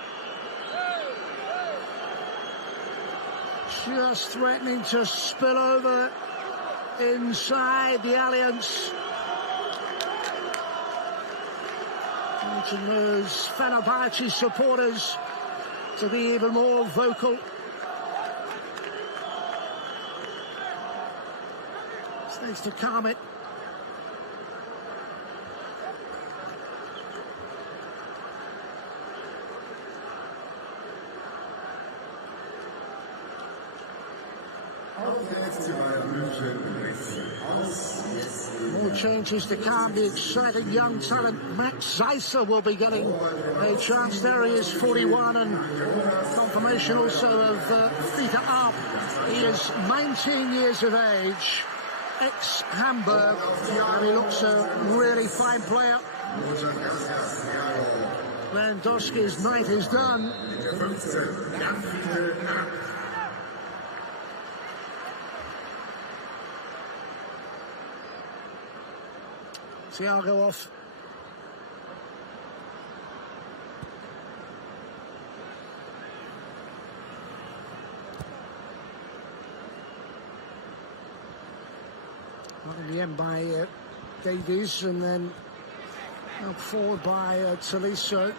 Just threatening to spill over inside the Allianz. Wanting those Fenerbahçe supporters to be even more vocal. Just needs to calm it. More changes to calm the exciting young talent. Max Zeisser will be getting a chance. There he is, 41, and confirmation also of Peter Arp. He is 19 years of age, ex-Hamburg, and he looks a really fine player. Lewandowski's night is done. Thiago off. Not in the end by Davies, and then up forward by Tolisso.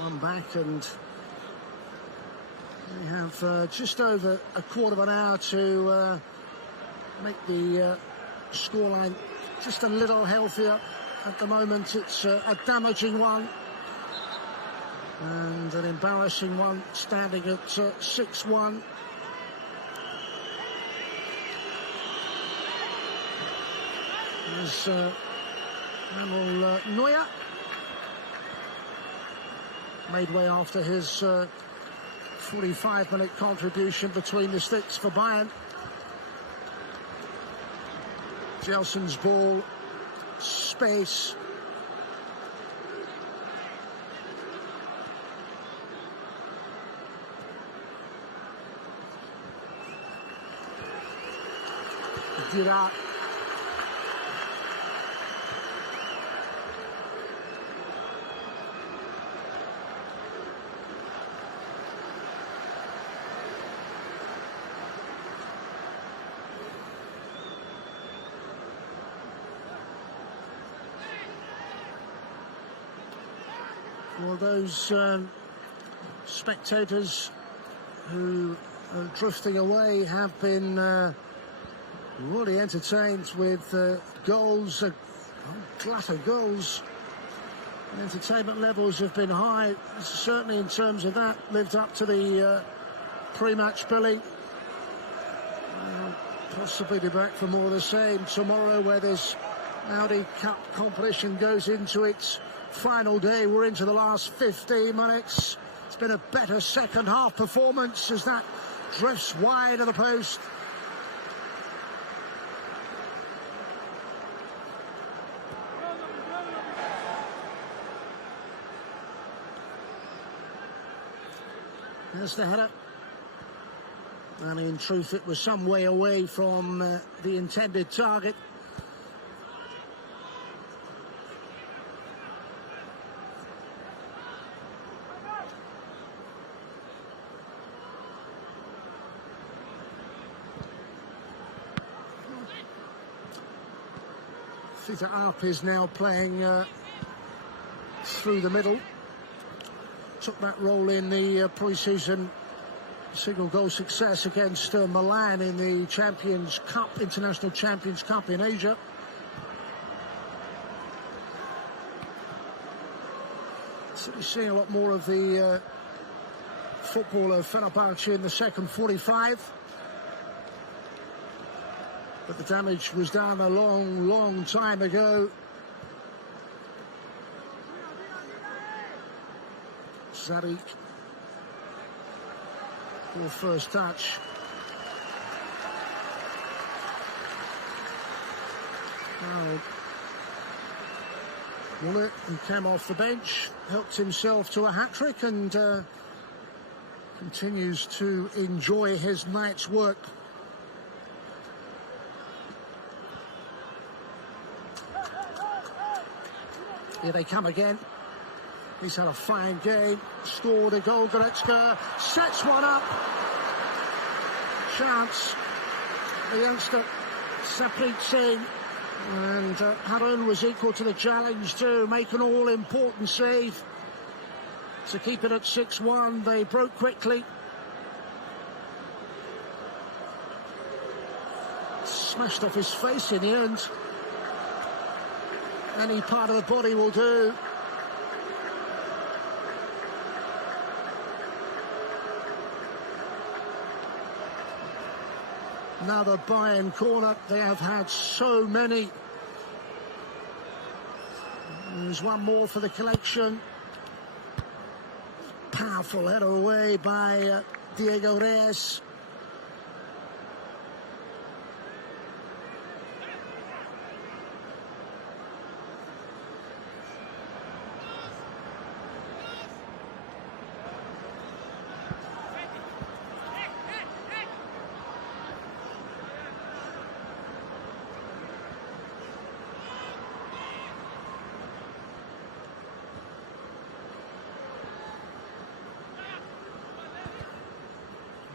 One back, and we have just over a quarter of an hour to make the scoreline just a little healthier. At the moment it's a damaging one and an embarrassing one, standing at 6-1. There's Manuel Neuer made way after his 45-minute contribution between the sticks for Bayern. Jelson's ball, space. Dirar. Well, those spectators who are drifting away have been really entertained with goals, a glut of goals. Entertainment levels have been high, certainly in terms of that, lived up to the pre-match billing. Possibly be back for more of the same tomorrow, where this Audi Cup competition goes into its final day. We're into the last 15 minutes. It's been a better second half performance as that drifts wide of the post. There's the header. And in truth, it was some way away from the intended target. Peter Arp is now playing through the middle. took that role in the pre-season single goal success against Milan in the Champions Cup, International Champions Cup in Asia. So we're seeing a lot more of the footballer Fenerbahçe in the second 45. But the damage was done a long time ago. Zadik for first touch. Now, Mullet, who came off the bench, helped himself to a hat-trick and continues to enjoy his night's work. Here they come again. He's had a fine game, scored a goal. Goretzka sets one up. Chance. The youngster, Saprit Singh. And Harun was equal to the challenge to make an all-important save to keep it at 6-1. They broke quickly. Smashed off his face in the end. Any part of the body will do. Another Bayern corner. They have had so many. There's one more for the collection. Powerful header away by Diego Reyes.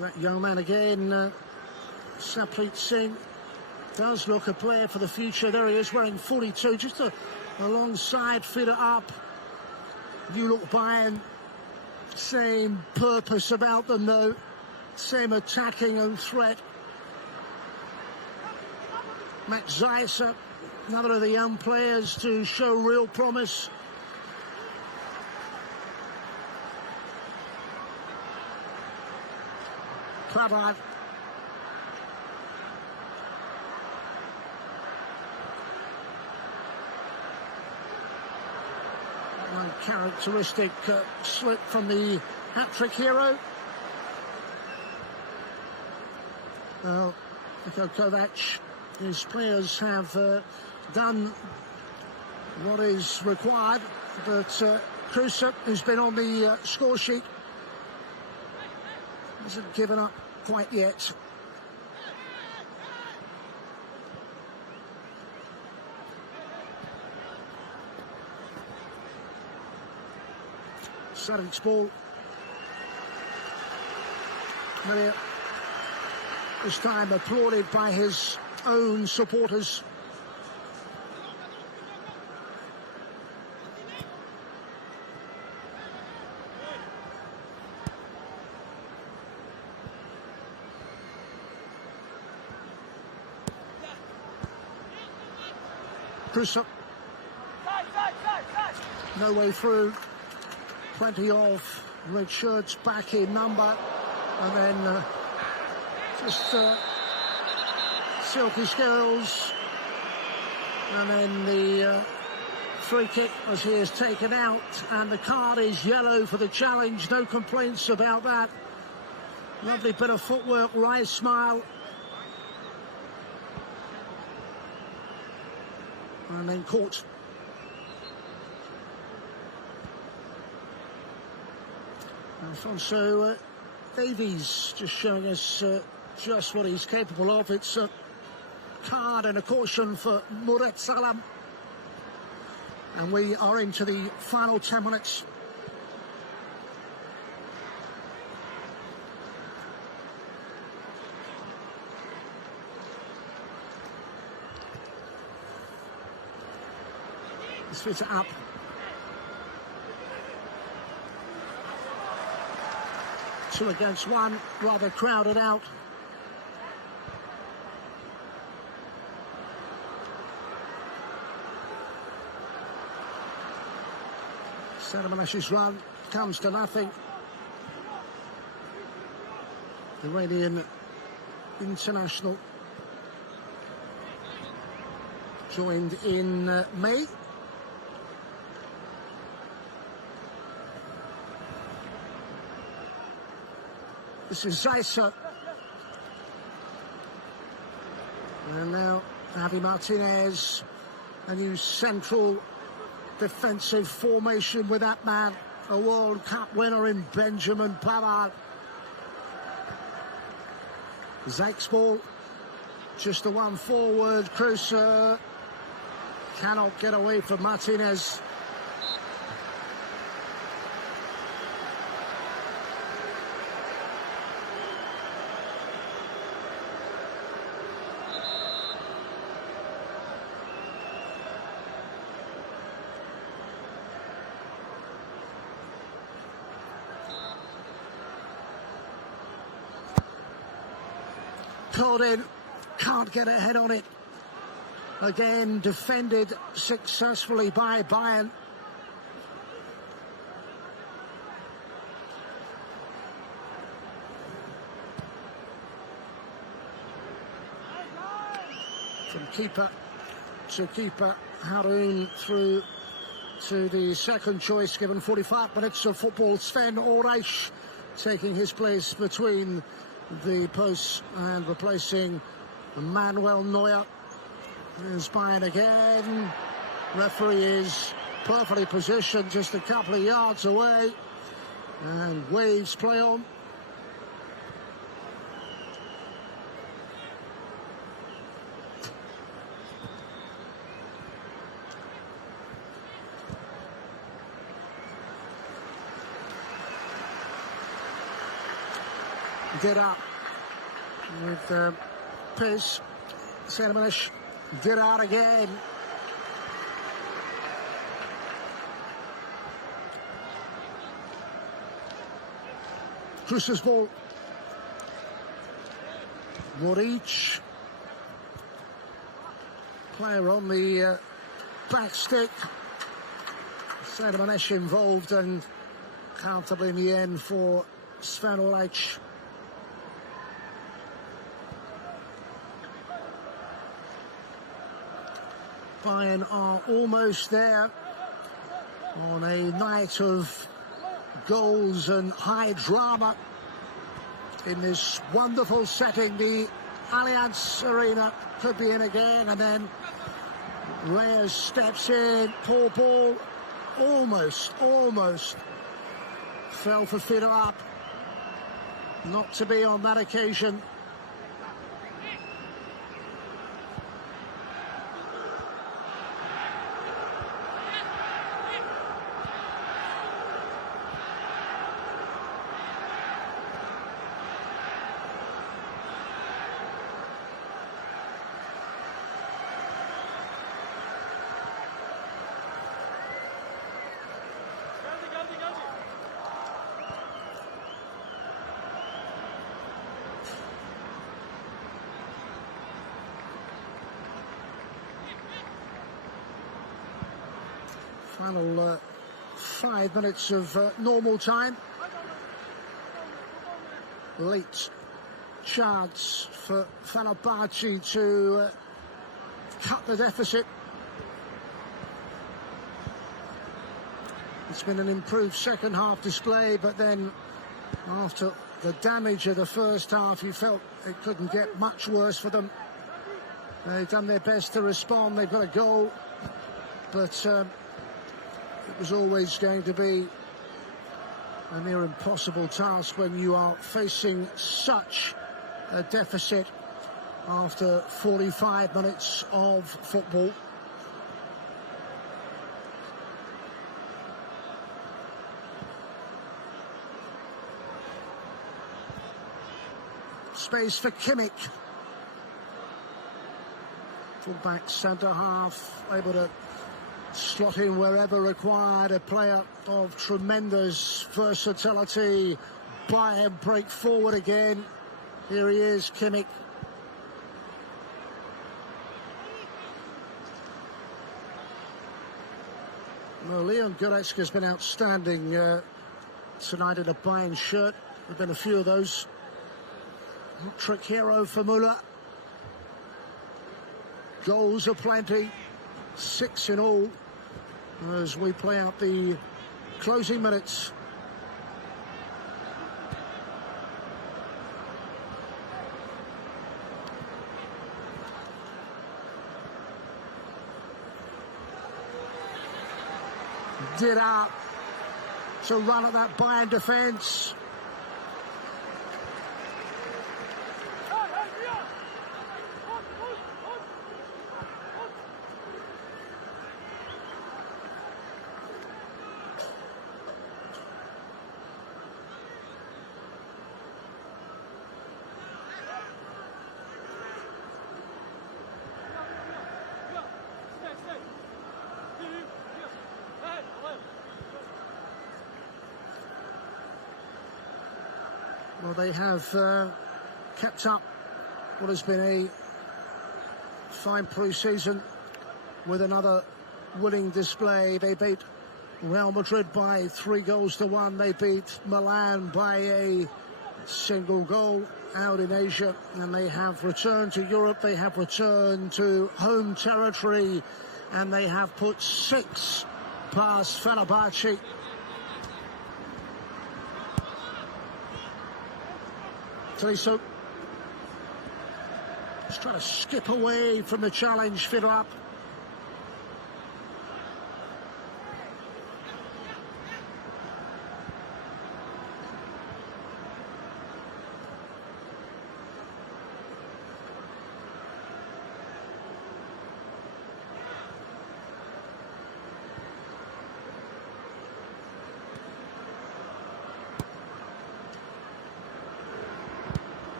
That young man again, Saprit Singh, does look a player for the future. There he is wearing 42, just a long side fitter up. You look Bayern, same purpose about them though, same attacking and threat. Max Zeisser, another of the young players to show real promise. Krabad. One characteristic slip from the hat-trick hero. Well, Niko Kovac, his players have done what is required, but Kruse, who's been on the score sheet, hasn't given up quite yet. Sadic's ball. Maria, this time applauded by his own supporters. Kruse. No way through. Plenty of red shirts back in number. And then just silky skills. And then the free kick as he is taken out. And the card is yellow for the challenge. No complaints about that. Lovely bit of footwork. Wry smile. And then caught. Alphonso Davies just showing us just what he's capable of. It's a card and a caution for Murat Salam. And we are into the final 10 minutes. Let's fit it up. 2 against 1, rather crowded out. Fenerbahçe's run comes to nothing. Iranian international joined in May. This is Zaisa. And now Javi Martinez, a new central defensive formation with that man, a World Cup winner in Benjamin Pavard. Zake's ball, just the one forward. Kruse cannot get away from Martinez. Pulled in, can't get ahead on it. Again, defended successfully by Bayern. From keeper to keeper, Haroun through to the second choice, given 45 minutes of football. Sven Ulreich taking his place between the posts and replacing Manuel Neuer. There's Bayern again. Referee is perfectly positioned, just a couple of yards away, and waves play on. Get up with pace. Fenerbahçe get out again. Kruse's ball. Moric. Player on the back stick. Fenerbahçe involved and comfortably in the end for Sven Ulreich. Bayern are almost there on a night of goals and high drama in this wonderful setting. The Allianz Arena could be in again, and then Reyes steps in, poor ball, almost fell for Fenerbahçe. Not to be on that occasion. Final 5 minutes of normal time. Late chance for Fenerbahçe to cut the deficit. It's been an improved second half display, but then after the damage of the first half, you felt it couldn't get much worse for them. They've done their best to respond. They've got a goal, but it was always going to be a near impossible task when you are facing such a deficit after 45 minutes of football. Space for Kimmich. Full-back centre-half, able to slot in wherever required. A player of tremendous versatility, Bayern break forward again. Here he is, Kimmich. Well, Leon Goretzka has been outstanding tonight in a Bayern shirt. There have been a few of those. Trick hero for Müller. Goals are plenty. 6 in all as we play out the closing minutes. Dida to run at that Bayern defence. Well, they have kept up what has been a fine pre-season with another winning display. They beat Real Madrid by 3-1. They beat Milan by a single goal out in Asia, and they have returned to Europe. They have returned to home territory, and they have put 6 past Fenerbahçe. So just trying to skip away from the challenge, fiddle up.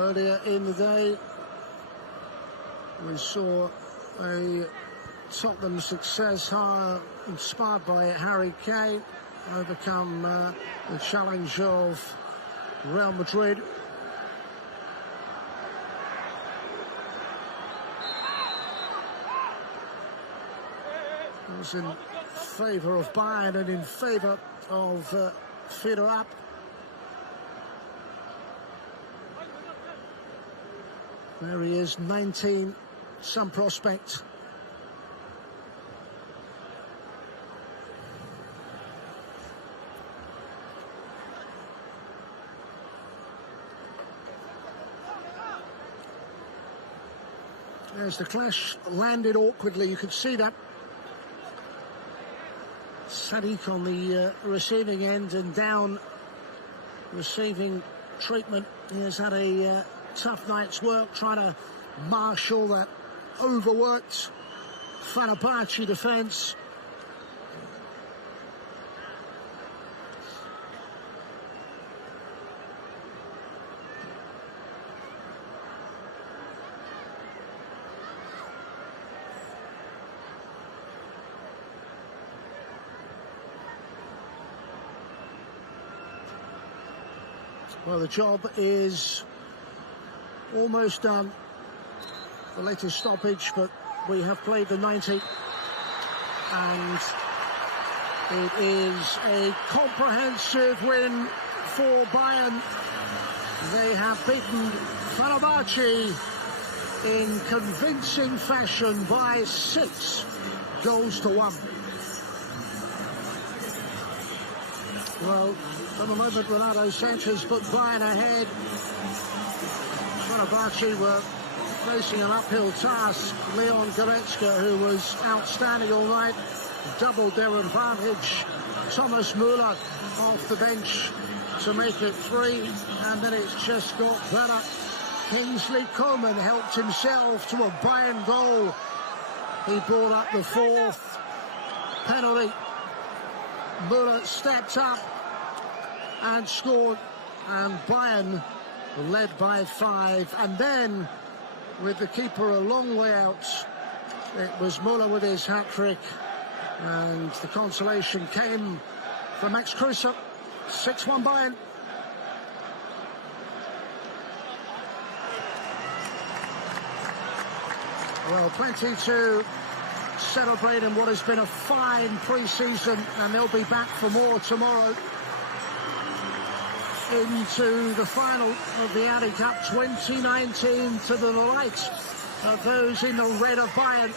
Earlier in the day, we saw a Tottenham success inspired by Harry Kane overcome the challenge of Real Madrid. It was in favour of Bayern and in favour of fiddle up. There he is, 19, some prospect. As the clash landed awkwardly, you could see that. Sadiq on the receiving end and down receiving treatment. He has had a tough night's work trying to marshal that overworked Fenerbahçe defence. Well, the job is almost done. The latest stoppage, but we have played the 90. And it is a comprehensive win for Bayern. They have beaten Fenerbahçe in convincing fashion by 6-1. Well, for the moment, Ronaldo Sanchez put Bayern ahead. Fenerbahçe were facing an uphill task. Leon Goretzka, who was outstanding all night, doubled their advantage. Thomas Müller off the bench to make it 3, and then it's just got better. Kingsley Coman helped himself to a Bayern goal. He brought up the 4th penalty. Müller stepped up and scored and Bayern led by 5. And then, with the keeper a long way out, it was Müller with his hat-trick. And the consolation came from Max Kruse. 6-1 Bayern. Well, plenty to celebrate in what has been a fine pre-season, and they'll be back for more tomorrow. Into the final of the Audi Cup 2019 to the delight of those in the red of Bayern.